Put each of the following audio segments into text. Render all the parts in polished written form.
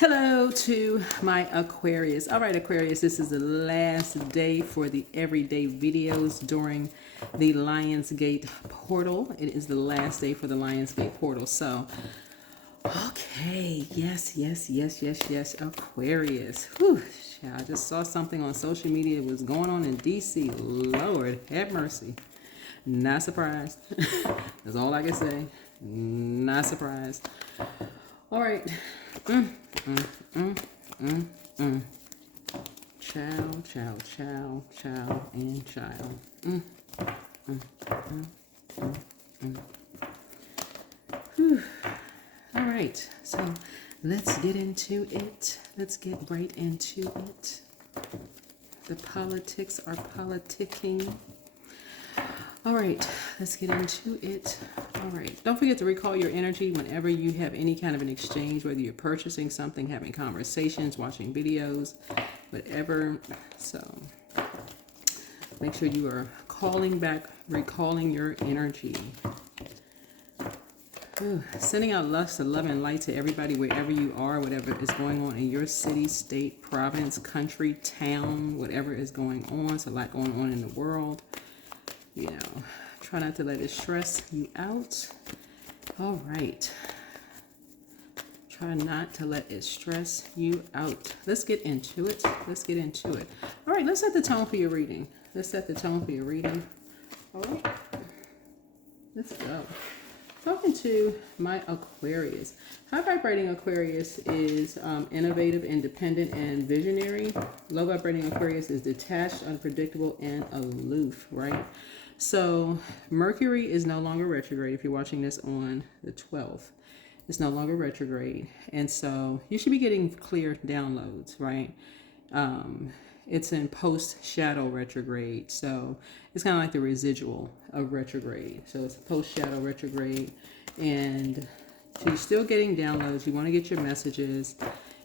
Hello to my Aquarius. All right, Aquarius, this is the last day for the everyday videos during the Lionsgate portal. It is the last day for the Lionsgate portal. So, okay, yes, Aquarius. Whew, I just saw something on social media. It was going on in DC. Lord, have mercy. Not surprised. That's all I can say. Not surprised. All right. Child, and child. Whew. All right, so let's get into it. Let's get right into it. The politics are politicking. All right, let's get into it. All right, don't forget to recall your energy whenever you have any kind of an exchange, whether you're purchasing something, having conversations, watching videos, whatever. So make sure you are calling back, recalling your energy. Ooh, sending out lust, love, and light to everybody wherever you are, whatever is going on in your city, state, province, country, town, whatever is going on. It's a lot going on in the world. You know, try not to let it stress you out. All right. Try not to let it stress you out. Let's get into it. All right, let's set the tone for your reading. All right. Let's go. Talking to my Aquarius. High vibrating Aquarius is innovative, independent, and visionary. Low vibrating Aquarius is detached, unpredictable, and aloof, right? So Mercury is no longer retrograde. If you're watching this on the 12th, it's no longer retrograde. And so you should be getting clear downloads, right? It's in post-shadow retrograde. So it's kind of like the residual of retrograde. So it's post-shadow retrograde. And so you're still getting downloads. You want to get your messages.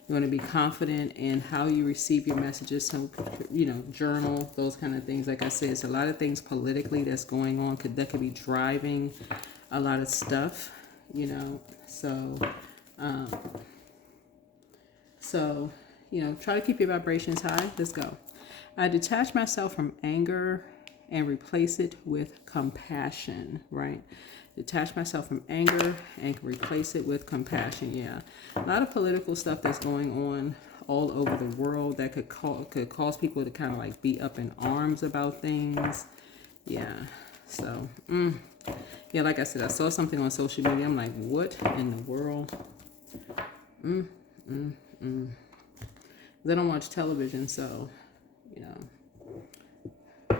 You want to be confident in how you receive your messages. So, you know, journal, those kind of things. Like I said, it's a lot of things politically that's going on that could be driving a lot of stuff, you know. So, you know, try to keep your vibrations high. Let's go. I detach myself from anger and replace it with compassion, right? Detach myself from anger and replace it with compassion. Yeah, a lot of political stuff that's going on all over the world that could cause people to kind of like be up in arms about things. Yeah, so yeah, like I said, I saw something on social media. I'm like, what in the world? I don't watch television, so you know,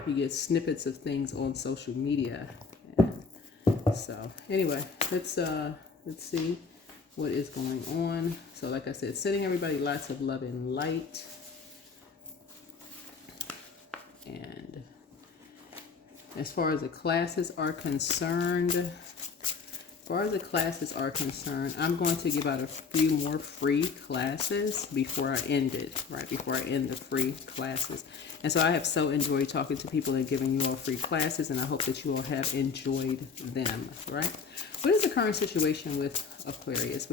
you get snippets of things on social media. So anyway, let's see what is going on. So like I said, sending everybody lots of love and light. And as far as the classes are concerned, I'm going to give out a few more free classes before I end it, right? Before I end the free classes. And so I have so enjoyed talking to people and giving you all free classes, and I hope that you all have enjoyed them, right? What is the current situation with Aquarius?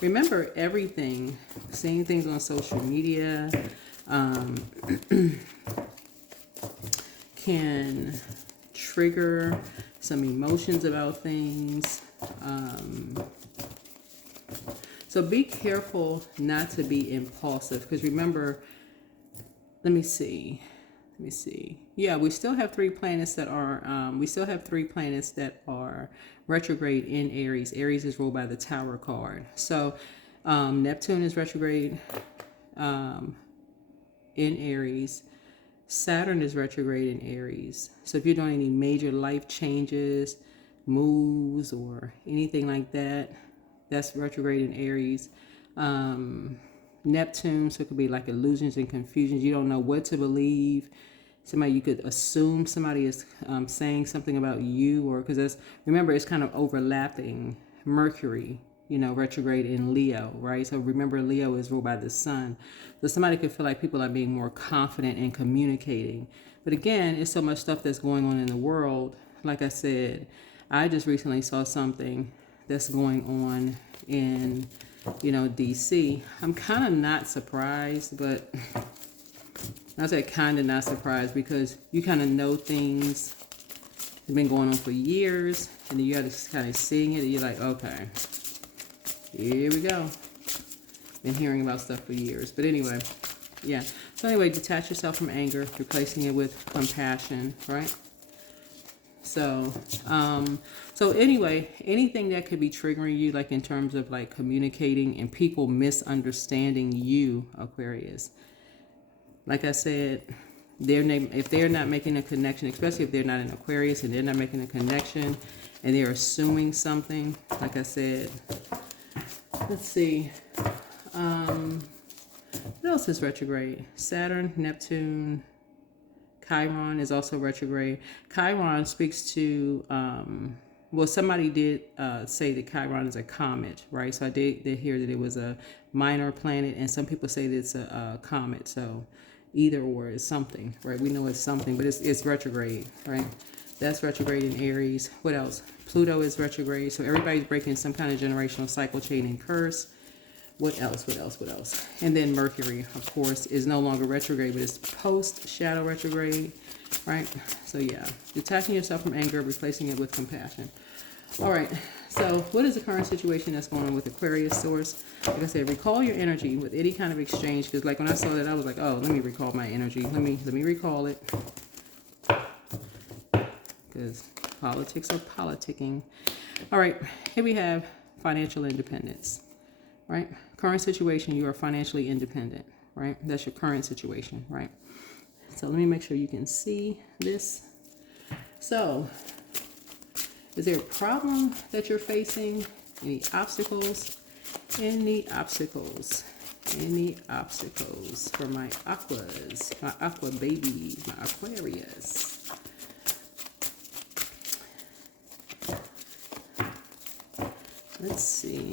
Remember everything, seeing things on social media can trigger some emotions about things. So be careful not to be impulsive, because remember, let me see. Yeah, we still have three planets that are retrograde in Aries. Aries is ruled by the Tower card. So Neptune is retrograde in Aries. Saturn is retrograde in Aries. So if you're doing any major life changes, moves, or anything like that, that's retrograde in Aries. Neptune, so it could be like illusions and confusions. You don't know what to believe. You could assume somebody is saying something about you, or because remember, it's kind of overlapping Mercury, you know, retrograde in Leo, right? So remember, Leo is ruled by the sun. So somebody could feel like people are being more confident in communicating. But again, it's so much stuff that's going on in the world. Like I said, I just recently saw something that's going on in, you know, DC. I'm kind of not surprised, but I say kind of not surprised because you kind of know things have been going on for years, and then you got to kind of seeing it, and you're like, okay, here we go. Been hearing about stuff for years, but anyway, yeah. So anyway, detach yourself from anger, replacing it with compassion, right? So, so anyway, anything that could be triggering you, like in terms of like communicating and people misunderstanding you, Aquarius. Like I said, if they're not making a connection, especially if they're not an Aquarius and they're not making a connection and they're assuming something, like I said, let's see, what else is retrograde? Saturn, Neptune, Chiron is also retrograde. Chiron speaks to, well, somebody did say that Chiron is a comet, right? So I did hear that it was a minor planet, and some people say that it's a comet. So either or is something, right? We know it's something, but it's retrograde, right? That's retrograde in Aries. What else? Pluto is retrograde. So everybody's breaking some kind of generational cycle, chain, and curse. What else? What else? What else? And then Mercury, of course, is no longer retrograde, but it's post-shadow retrograde, right? So yeah, detaching yourself from anger, replacing it with compassion. All right, so what is the current situation that's going on with Aquarius source? Like I said, recall your energy with any kind of exchange, because like when I saw that, I was like, oh, let me recall my energy. Let me recall it, because politics are politicking. All right, here we have financial independence. Right? Current situation, you are financially independent, right? That's your current situation, right? So let me make sure you can see this. So, is there a problem that you're facing? Any obstacles? Any obstacles? Any obstacles for my aquas, my aqua babies, my Aquarius? Let's see.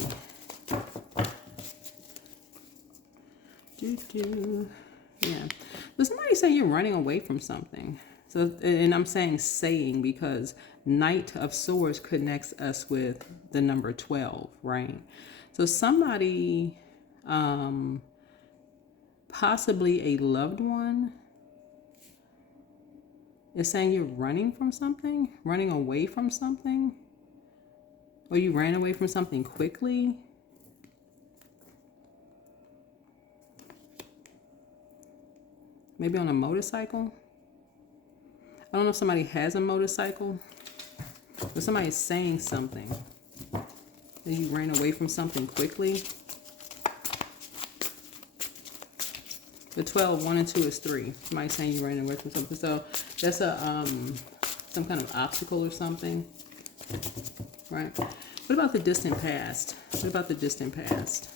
Yeah. But somebody say you're running away from something. So, and I'm saying because Knight of Swords connects us with the number 12, right? So somebody, possibly a loved one, is saying you're running from something, running away from something, or you ran away from something quickly. Maybe on a motorcycle. I don't know if somebody has a motorcycle, but somebody is saying something. That you ran away from something quickly. The 12, 1 and 2 is 3. Somebody saying you ran away from something. So that's a some kind of obstacle or something. Right? What about the distant past? What about the distant past?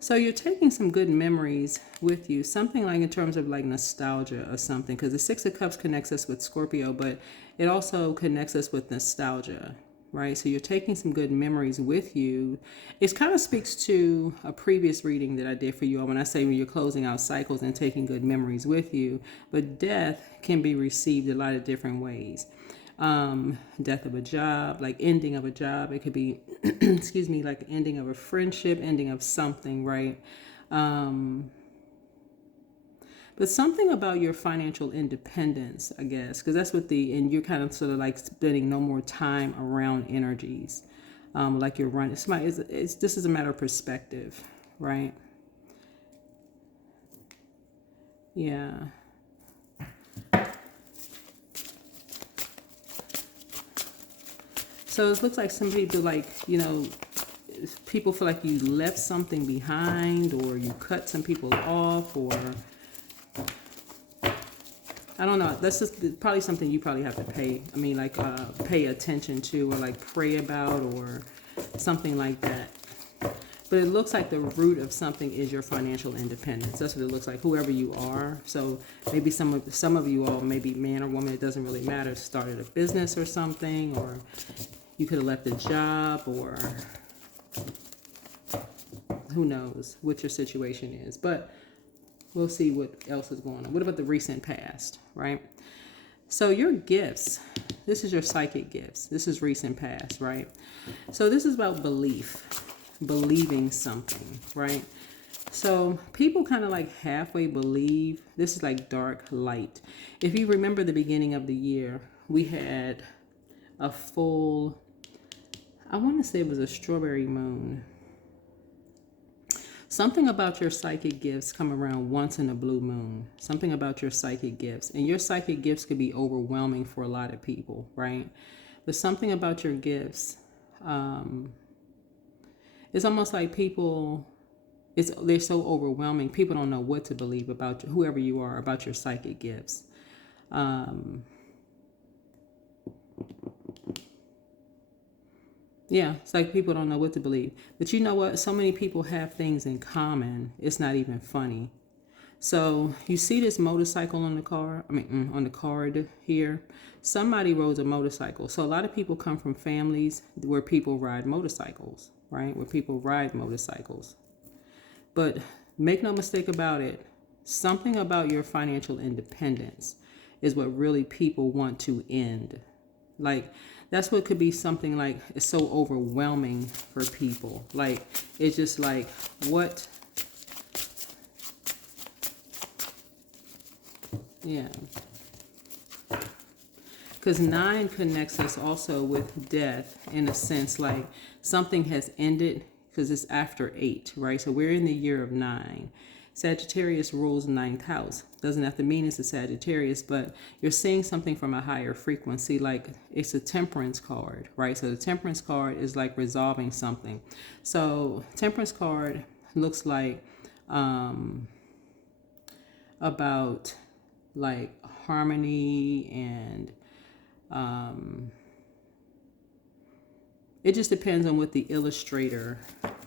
So you're taking some good memories with you, something like in terms of like nostalgia or something, because the Six of Cups connects us with Scorpio, but it also connects us with nostalgia, right? So you're taking some good memories with you. It kind of speaks to a previous reading that I did for you when I say when you're closing out cycles and taking good memories with you, but death can be received a lot of different ways. Death of a job, like ending of a job. It could be, excuse me, like ending of a friendship, ending of something, right? But something about your financial independence, I guess, because that's what and you're kind of sort of like spending no more time around energies, like you're running. This is a matter of perspective, right? Yeah. So it looks like some people, like, you know, people feel like you left something behind, or you cut some people off, or I don't know. That's just probably something you probably have to pay attention to, or like pray about, or something like that. But it looks like the root of something is your financial independence. That's what it looks like, whoever you are. So maybe some of you all, maybe man or woman, it doesn't really matter, started a business or something, or you could have left a job, or who knows what your situation is. But we'll see what else is going on. What about the recent past, right? So your gifts, this is your psychic gifts. This is recent past, right? So this is about belief, believing something, right? So people kind of like halfway believe. This is like dark light. If you remember the beginning of the year, we had a full, I want to say it was a strawberry moon. Something about your psychic gifts come around once in a blue moon. Something about your psychic gifts. And your psychic gifts could be overwhelming for a lot of people, right? But something about your gifts, it's almost like people, they're so overwhelming. People don't know what to believe about whoever you are, about your psychic gifts. Yeah, it's like people don't know what to believe. But you know what? So many people have things in common. It's not even funny. So you see this motorcycle on the car, on the card here. Somebody rode a motorcycle. So a lot of people come from families where people ride motorcycles, right? Where people ride motorcycles. But make no mistake about it, something about your financial independence is what really people want to end. Like, that's what could be something like, it's so overwhelming for people. Like, it's just like, what? Yeah. Because 9 connects us also with death in a sense, like something has ended because it's after 8, right? So we're in the year of 9. Sagittarius rules 9th house. Doesn't have to mean it's a Sagittarius, but you're seeing something from a higher frequency, like it's a temperance card, right? So the temperance card is like resolving something. So temperance card looks like about like harmony and it just depends on what the illustrator,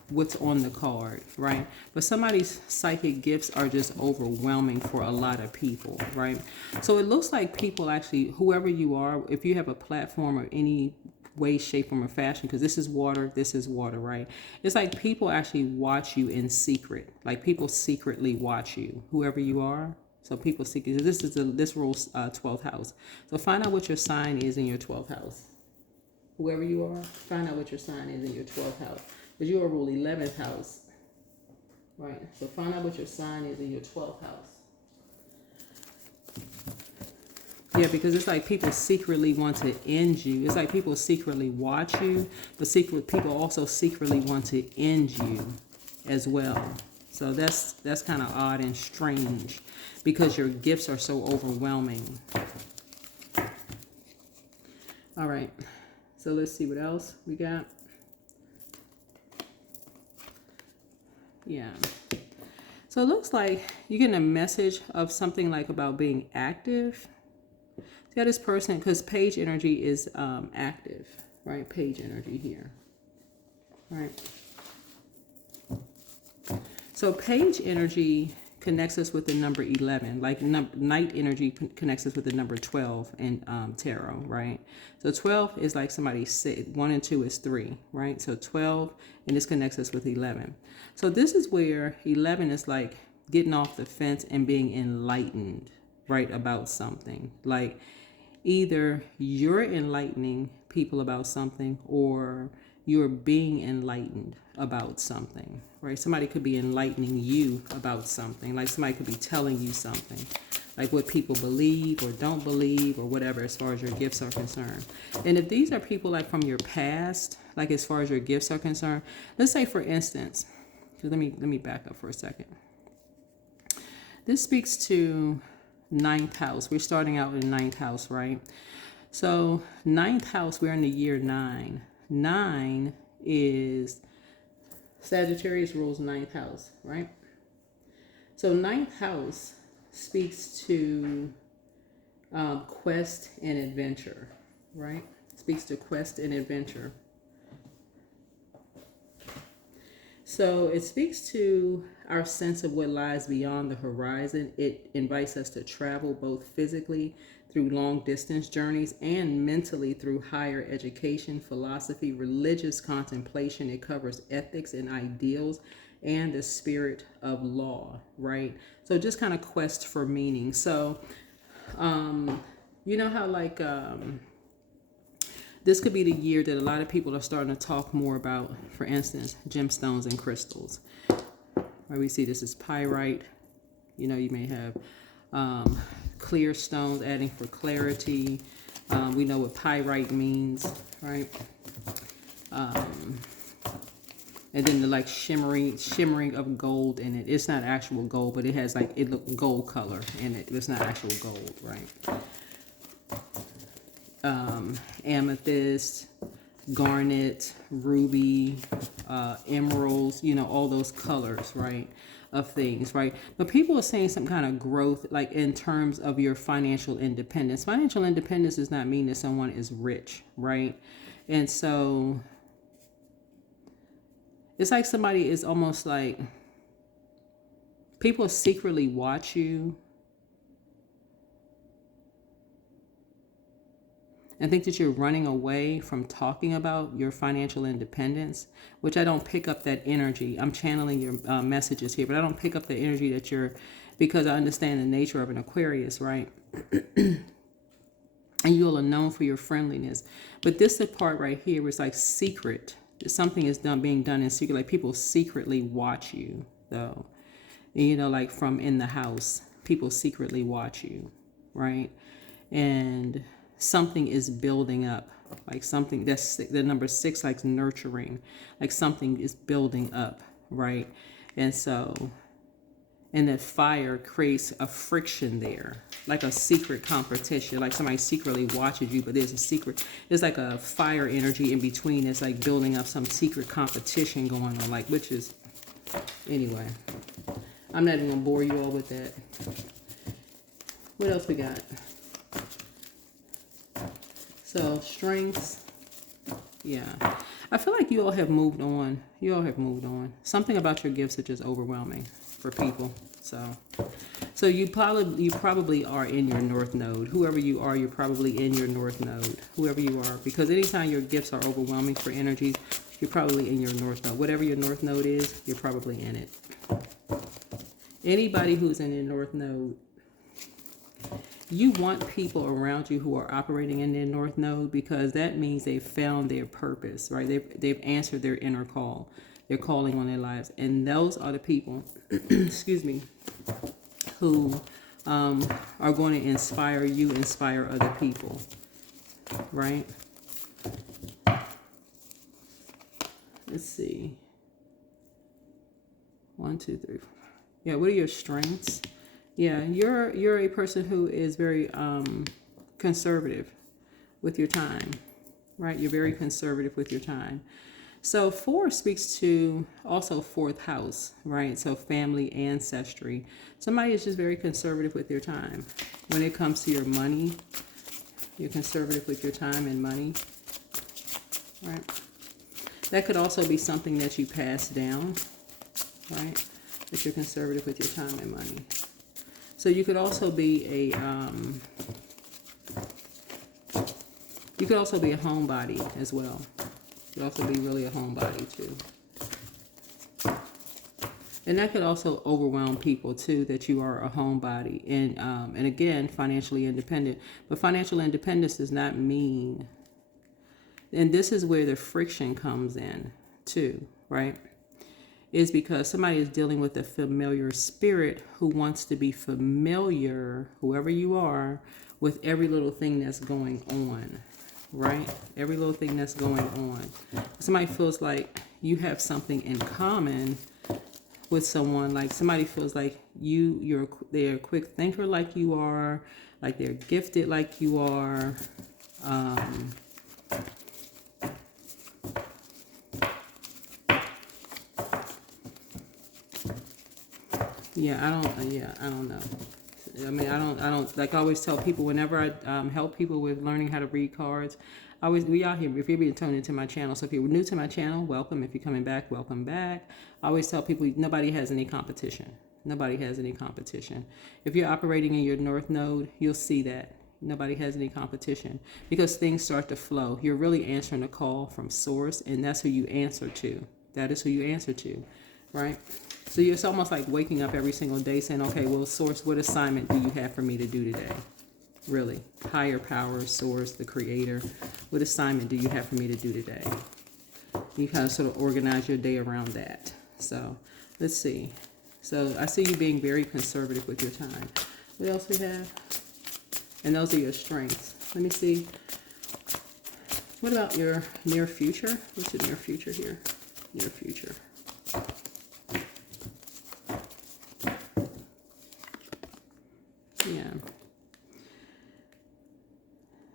what's on the card, right? But somebody's psychic gifts are just overwhelming for a lot of people, right? So it looks like people actually, whoever you are, if you have a platform or any way, shape, form, or fashion, because this is water, right? It's like people actually watch you in secret. Like people secretly watch you, whoever you are. So people secretly, this rules 12th house. So find out what your sign is in your 12th house. Whoever you are, find out what your sign is in your 12th house. Because you are rule 11th house. Right? So find out what your sign is in your 12th house. Yeah, because it's like people secretly want to end you. It's like people secretly watch you, but people also secretly want to end you as well. So that's kind of odd and strange because your gifts are so overwhelming. All right. So let's see what else we got. Yeah. So it looks like you're getting a message of something like about being active. See how this person, because page energy is active, right? Page energy here, right? So page energy connects us with the number 11, like night energy connects us with the number 12 in tarot, right? So 12 is like somebody said, 1 and 2 is 3, right? So 12, and this connects us with 11. So this is where 11 is like getting off the fence and being enlightened, right, about something. Like either you're enlightening people about something or you're being enlightened about something, right? Somebody could be enlightening you about something. Like somebody could be telling you something, like what people believe or don't believe or whatever as far as your gifts are concerned. And if these are people like from your past, like as far as your gifts are concerned, let's say for instance, let me back up for a second. This speaks to 9th house. We're starting out in 9th house, right? So 9th house, we're in the year 9. 9 is Sagittarius rules 9th house, right? So 9th house speaks to quest and adventure, right? Speaks to quest and adventure. So it speaks to our sense of what lies beyond the horizon. It invites us to travel both physically through long distance journeys and mentally through higher education, philosophy, religious contemplation. It covers ethics and ideals and the spirit of law, right? So just kind of quest for meaning. So, you know how like this could be the year that a lot of people are starting to talk more about, for instance, gemstones and crystals. Right, we see this is pyrite. You know, you may have clear stones adding for clarity. We know what pyrite means, right? And then the like shimmering of gold in it. It's not actual gold, but it has like, it look gold color in it. It's not actual gold, right? Amethyst, garnet, ruby, emeralds, you know, all those colors, right, of things, right? But people are saying some kind of growth, like in terms of your financial independence. Financial independence does not mean that someone is rich, right? And so it's like somebody is almost like, people secretly watch you and think that you're running away from talking about your financial independence, which I don't pick up that energy. I'm channeling your messages here, but I don't pick up the energy that you're, because I understand the nature of an Aquarius, right? And you all are known for your friendliness. But this the part right here is like secret. Something is being done in secret. Like people secretly watch you, though. And, you know, like from in the house, people secretly watch you, right? And something is building up, like something that's the number 6, like nurturing, like something is building up, right? And so, and that fire creates a friction there, like a secret competition, like somebody secretly watches you, but there's a secret, there's like a fire energy in between. It's like building up some secret competition going on, like, which is, anyway, I'm not even gonna bore you all with that. What else we got? So strengths, yeah. I feel like you all have moved on. You all have moved on. Something about your gifts are just overwhelming for people. So you probably are in your north node. Whoever you are, you're probably in your north node. Whoever you are, because anytime your gifts are overwhelming for energies, you're probably in your north node. Whatever your north node is, you're probably in it. Anybody who's in your north node, you want people around you who are operating in their north node, because that means they've found their purpose, right? They've answered their inner call, their calling on their lives. And those are the people, excuse me, who are going to inspire you, inspire other people, right? Let's see. 1, 2, 3, 4. Yeah, what are your strengths? Yeah, you're a person who is very conservative with your time, right? You're very conservative with your time. So 4 speaks to also 4th house, right? So family, ancestry. Somebody is just very conservative with their time. When it comes to your money, you're conservative with your time and money, right? That could also be something that you pass down, right? That you're conservative with your time and money. So you could also be a homebody as well. You could also be really a homebody too. And that could also overwhelm people too, that you are a homebody and again, financially independent. But financial independence does not mean, and this is where the friction comes in too, right? Is because somebody is dealing with a familiar spirit who wants to be familiar, whoever you are, with every little thing that's going on, right? Every little thing that's going on. Somebody feels like you have something in common with someone, like somebody feels like they're a quick thinker like you are, like they're gifted like you are. I don't know. I mean, I don't, like I always tell people, whenever I help people with learning how to read cards, we out here, if you're being tuned into my channel, so if you're new to my channel, welcome. If you're coming back, welcome back. I always tell people, nobody has any competition. Nobody has any competition. If you're operating in your north node, you'll see that. Nobody has any competition, because things start to flow. You're really answering a call from source, and that's who you answer to. That is who you answer to. right? So it's almost like waking up every single day saying, okay, well, source, what assignment do you have for me to do today? Really, higher power, source, the creator, what assignment do you have for me to do today? You kind of sort of organize your day around that. So let's see. So I see you being very conservative with your time. What else we have? And those are your strengths. Let me see. What about your near future? What's your near future here? Near future. Yeah.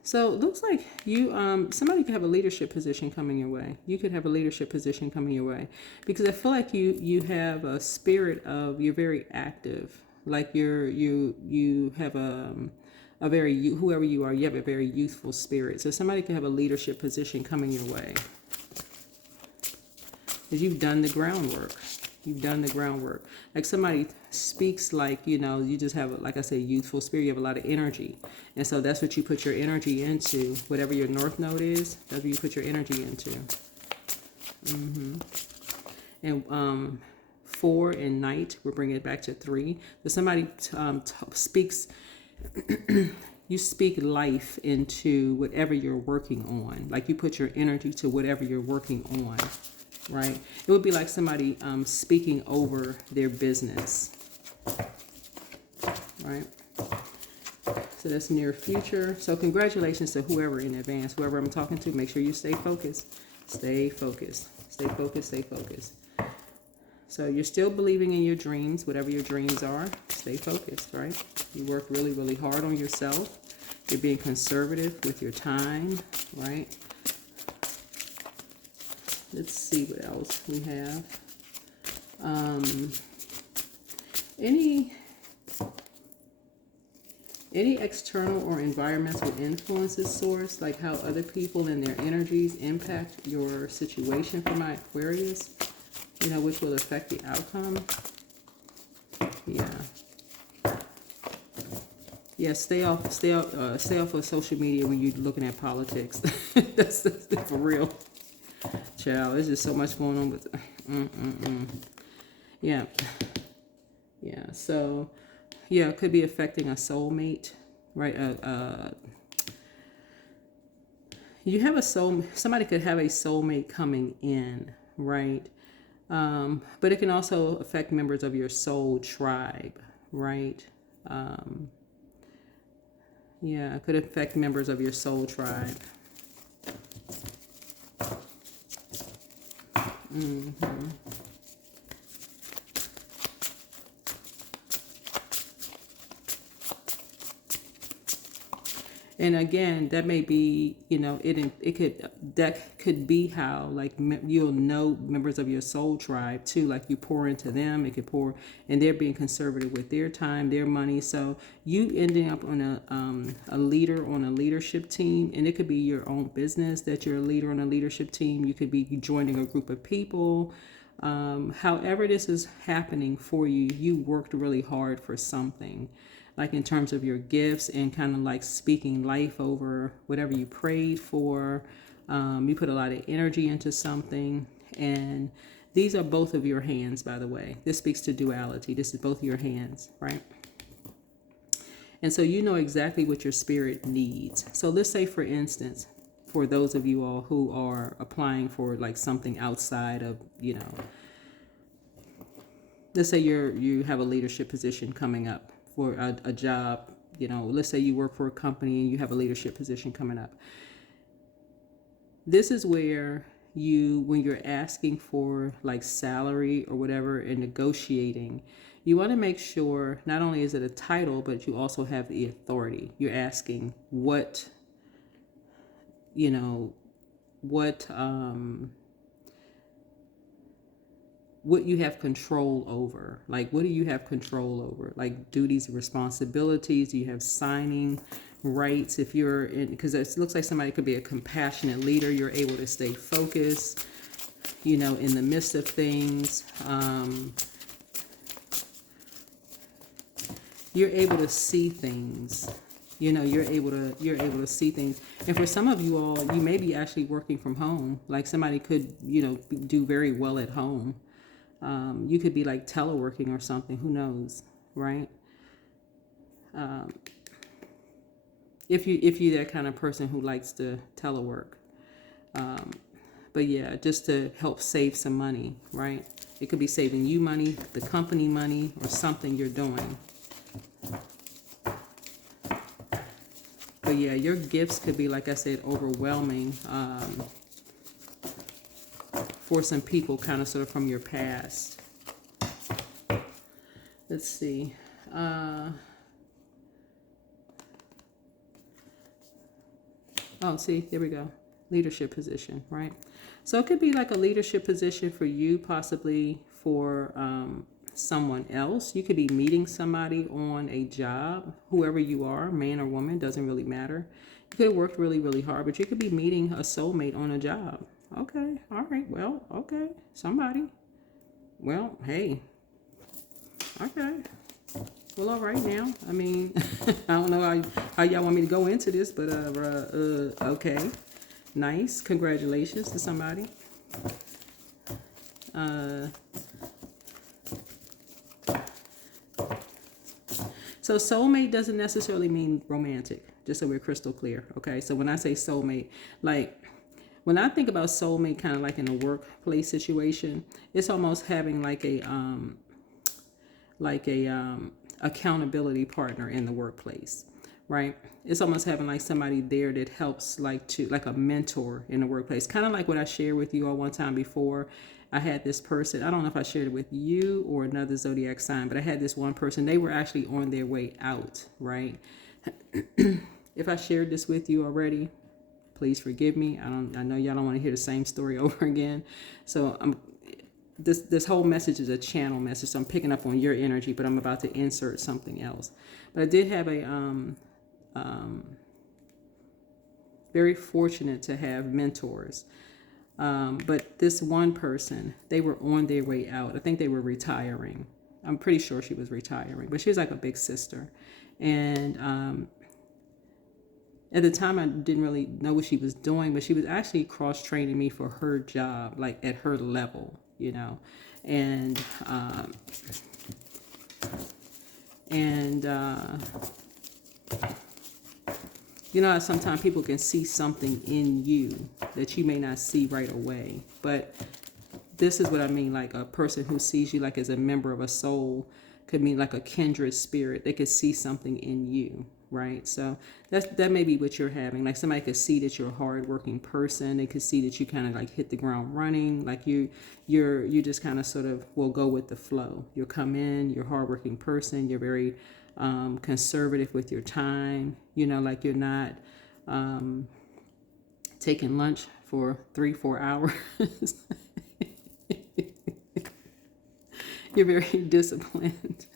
So it looks like you, somebody could have a leadership position coming your way. You could have a leadership position coming your way, because I feel like you have a spirit of, you're very active. Like you have a very, whoever you are, you have a very youthful spirit. So somebody could have a leadership position coming your way, because you've done the groundwork. You've done the groundwork. Like somebody speaks like, you know, you just have, like I said, youthful spirit. You have a lot of energy. And so that's what you put your energy into. Whatever your north node is, that's what you put your energy into. And 4 and night, we'll bring it back to 3. So somebody speaks, you speak life into whatever you're working on. Like you put your energy to whatever you're working on. Right? It would be like somebody speaking over their business. Right? So that's near future. So congratulations to whoever in advance, whoever I'm talking to. Make sure you stay focused. Stay focused. Stay focused. Stay focused. So you're still believing in your dreams, whatever your dreams are. Stay focused, right? You work really, really hard on yourself. You're being conservative with your time, right? Let's see what else we have. Any external or environmental influences, source, like how other people and their energies impact your situation for my Aquarius, you know, which will affect the outcome. Yeah, stay off of social media when you're looking at politics. that's for real. Child, there's just so much going on with yeah, so yeah, it could be affecting a soulmate, right? You have a somebody could have a soulmate coming in, right? But it can also affect members of your soul tribe, right? Yeah, it could affect members of your soul tribe. And again, that may be, you know, that could be how, like, you'll know members of your soul tribe too, like you pour into them, it could pour, and they're being conservative with their time, their money. So you ending up on a leader on a leadership team, and it could be your own business that you're a leader on a leadership team. You could be joining a group of people. However this is happening for you, you worked really hard for something, like in terms of your gifts and kind of like speaking life over whatever you prayed for. You put a lot of energy into something, and these are both of your hands, by the way. This speaks to duality. This is both your hands, right? And so you know exactly what your spirit needs. So let's say, for instance, for those of you all who are applying for like something outside of, you know, let's say you have a leadership position coming up for a job, you know, let's say you work for a company and you have a leadership position coming up. This is where when you're asking for like salary or whatever and negotiating, you want to make sure not only is it a title, but you also have the authority. You're asking what you have control over. Like, what do you have control over? Like duties and responsibilities. Do you have signing rights? If you're in, because it looks like somebody could be a compassionate leader. You're able to stay focused, you know, in the midst of things. You're able to see things. You know, you're able to see things. And for some of you all, you may be actually working from home. Like somebody could, you know, do very well at home. You could be like teleworking or something. Who knows, right? If you're that kind of person who likes to telework. But yeah, just to help save some money, right? It could be saving you money, the company money, or something you're doing. But yeah, your gifts could be, like I said, overwhelming for some people kind of sort of from your past. Let's see. Oh, see, there we go. Leadership position, right? So it could be like a leadership position for you, possibly for someone else. You could be meeting somebody on a job, whoever you are, man or woman, doesn't really matter. You could have worked really, really hard, but you could be meeting a soulmate on a job. Okay, all right, well, okay, somebody. Well, hey, okay. Well, all right now. I mean, I don't know how y'all want me to go into this, but okay. Nice. Congratulations to somebody. So soulmate doesn't necessarily mean romantic, just so we're crystal clear. Okay. So when I say soulmate, like when I think about soulmate, kind of like in a workplace situation, it's almost having like a accountability partner in the workplace, right? It's almost having like somebody there that helps, like a mentor in the workplace, kind of like what I shared with you all one time before. I had this person, I don't know if I shared it with you or another zodiac sign, but I had this one person, they were actually on their way out, right? If I shared this with you already, please forgive me. I know y'all don't want to hear the same story over again. So this whole message is a channel message, so I'm picking up on your energy, but I'm about to insert something else. But I did have a very fortunate to have mentors. But this one person, they were on their way out. I think they were retiring. I'm pretty sure she was retiring, but she was like a big sister. And at the time, I didn't really know what she was doing, but she was actually cross-training me for her job, like at her level, you know. And you know, sometimes people can see something in you that you may not see right away. But this is what I mean, like a person who sees you like as a member of a soul could mean like a kindred spirit. They could see something in you, right? So that may be what you're having. Like somebody could see that you're a hardworking person. They could see that you kind of like hit the ground running. Like you just kind of sort of will go with the flow. You'll come in, you're a hardworking person. You're very conservative with your time. You know, like you're not taking lunch for 3-4 hours. You're very disciplined.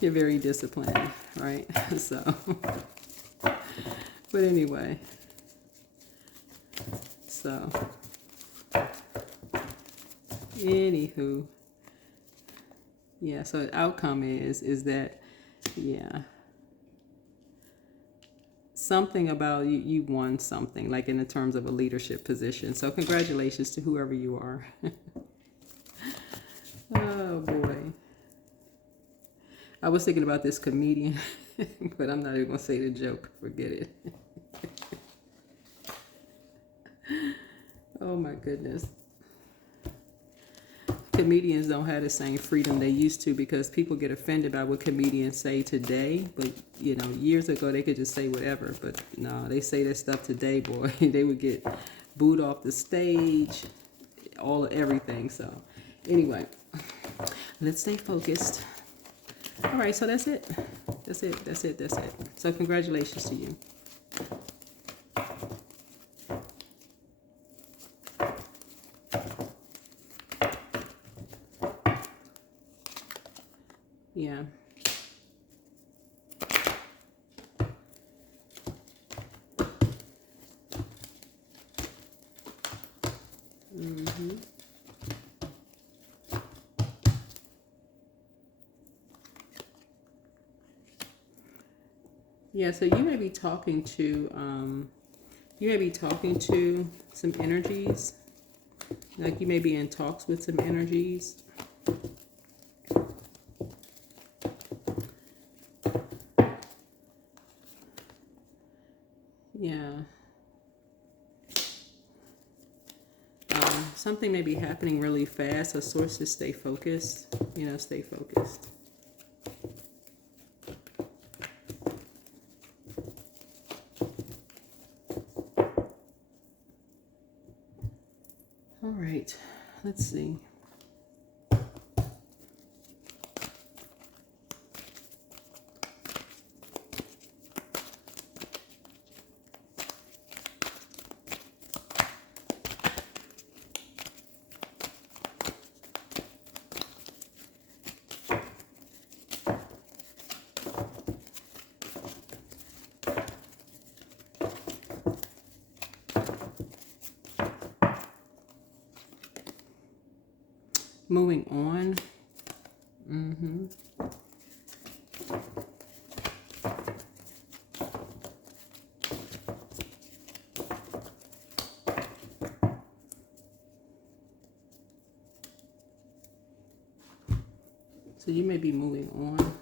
You're very disciplined, right? So, but anyway, so, anywho, yeah, so the outcome is that, yeah, something about you won something, like in the terms of a leadership position. So congratulations to whoever you are. Oh boy. I was thinking about this comedian, but I'm not even going to say the joke. Forget it. Oh my goodness. Comedians don't have the same freedom they used to because people get offended by what comedians say today. But, you know, years ago they could just say whatever. But no, they say that stuff today, boy. They would get booed off the stage, everything. So anyway, let's stay focused. All right, so that's it. That's it. So congratulations to you. Yeah. Mm-hmm. Yeah, so you may be talking to some energies Like you may be in talks with some energies. Yeah. Something may be happening really fast. So sources, stay focused. You know, stay focused. All right. Let's see. Moving on. So you may be moving on.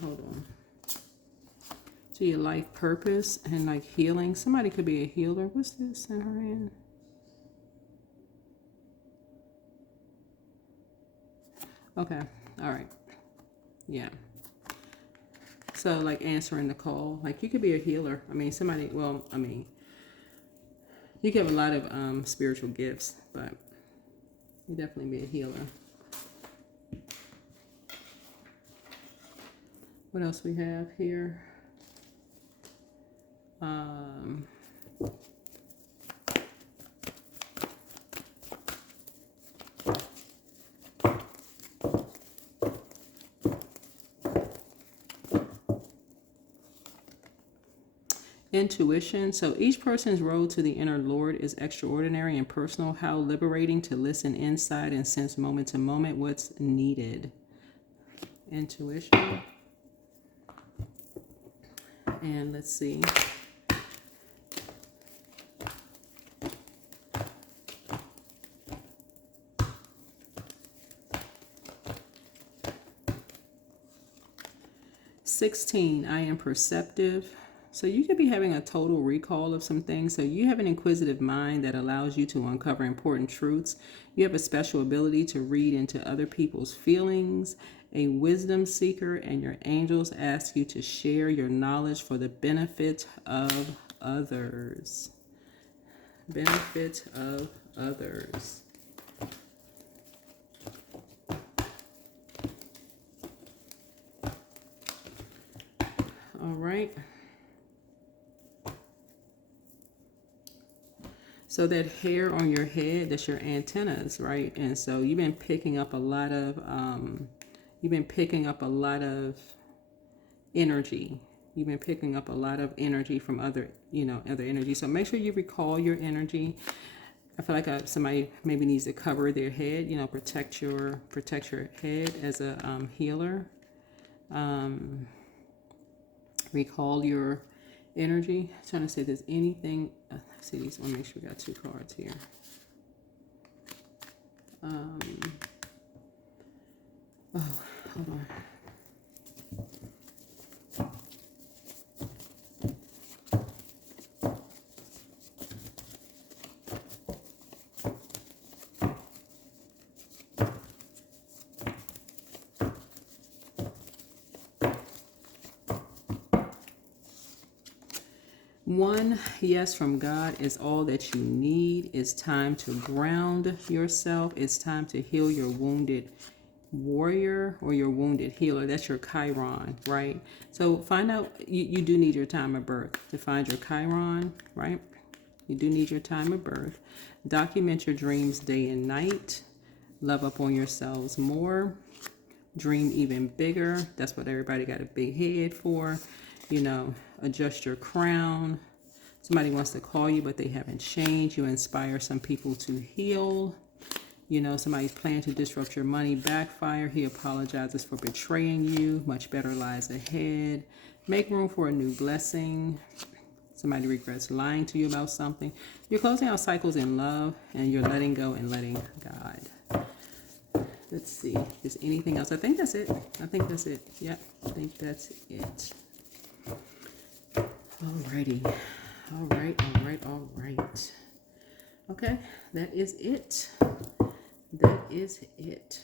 Hold on. So your life purpose and like healing. Somebody could be a healer. What's this in her hand? Okay. All right. Yeah. So like answering the call. Like you could be a healer. I mean, somebody, well, I mean, you could have a lot of spiritual gifts, but you definitely be a healer. What else we have here? Intuition. So each person's road to the inner Lord is extraordinary and personal. How liberating to listen inside and sense moment to moment what's needed. Intuition. And let's see. $16, I am perceptive. So you could be having a total recall of some things. So you have an inquisitive mind that allows you to uncover important truths. You have a special ability to read into other people's feelings, a wisdom seeker, and your angels ask you to share your knowledge for the benefit of others. Benefit of others. All right. So that hair on your head, that's your antennas, right? And so you've been picking up a lot of, energy. You've been picking up a lot of energy from other energy. So make sure you recall your energy. I feel like somebody maybe needs to cover their head, protect your head as a healer. Recall your energy. I'm trying to say, there's anything. Let's see these. I want to make sure we got 2 cards here. Hold on. One yes from God is all that you need. It's time to ground yourself. It's time to heal your wounded warrior or your wounded healer. That's your Chiron, right? So find out, you do need your time of birth to find your Chiron, right? You do need your time of birth. Document your dreams day and night. Love up on yourselves more. Dream even bigger. That's what everybody got a big head for. Adjust your crown. Somebody wants to call you, but they haven't changed. You inspire some people to heal. You know, somebody's plan to disrupt your money backfire. He apologizes for betraying you. Much better lies ahead. Make room for a new blessing. Somebody regrets lying to you about something. You're closing out cycles in love, and you're letting go and letting God. Let's see. Is anything else? I think that's it. I think that's it. Yep. I think that's it. Alrighty. All right. Okay. That is it. That is it.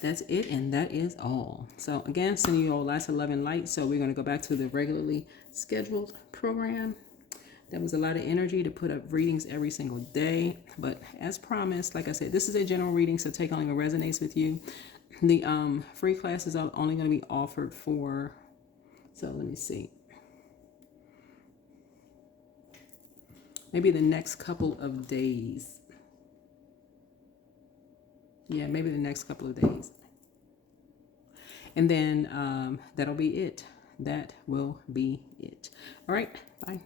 That's it, and that is all. So again, sending you all lots of love and light. So we're going to go back to the regularly scheduled program. That was a lot of energy to put up readings every single day. But as promised, like I said, this is a general reading, so take only what resonates with you. The free classes are only going to be offered for, so let me see, maybe the next couple of days. Yeah, maybe the next couple of days. And then that'll be it. That will be it. All right, bye.